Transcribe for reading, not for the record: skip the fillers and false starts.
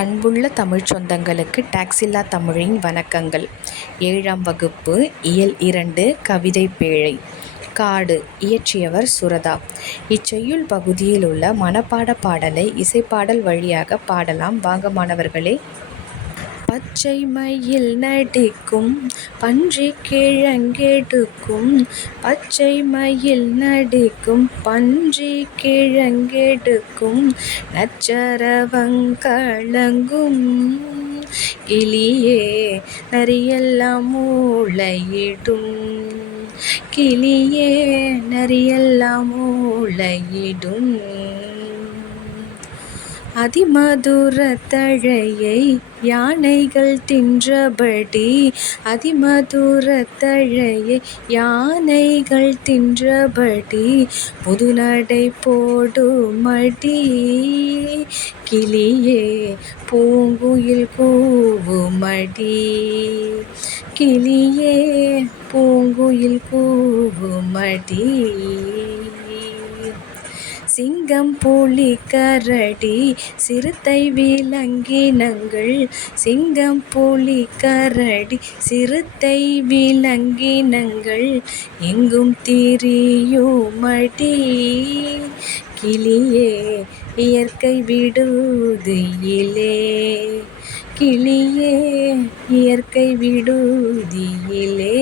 அன்புள்ள தமிழ்ச் சொந்தங்களுக்கு டாக்ஸில்லா தமிழின் வணக்கங்கள். 7ஆம் வகுப்பு இயல் 2 கவிதை பேழை. காடு. இயற்றியவர் சுரதா. இச்செய்யுள் பகுதியில் உள்ள மனப்பாட பாடலை இசைப்பாடல் வழியாக பாடலாம். வாங்க மாணவர்களே. பச்சை மயில் நடிக்கும் பன்றிக் கிழங்கெடுக்கும், பச்சை மயில் நடிக்கும் பன்றிக் கிழங்கெடுக்கும், நச்சரவங் கலங்கும் கிளியே நரியெல்லாம் மூளையிடும், கிளியே நரியெல்லாம் மூளையிடும். அதிமதுரத் தழையை யானைகள் தின்றபடி, அதிமதுரத் தழையை யானைகள் தின்றபடி, புதுநடை போடுமடி கிளியே பூங்குயில் கூவுமடி, கிளியே பூங்குயில் கூவுமடி. சிங்கம் புலி கரடி சிறுத்தை விலங்கினங்கள், சிங்கம் புலி கரடி சிறுத்தை விலங்கினங்கள், எங்கும் திரியுமடி கிளியே இயற்கை விடுதியிலே, கிளியே இயற்கை விடுதியிலே.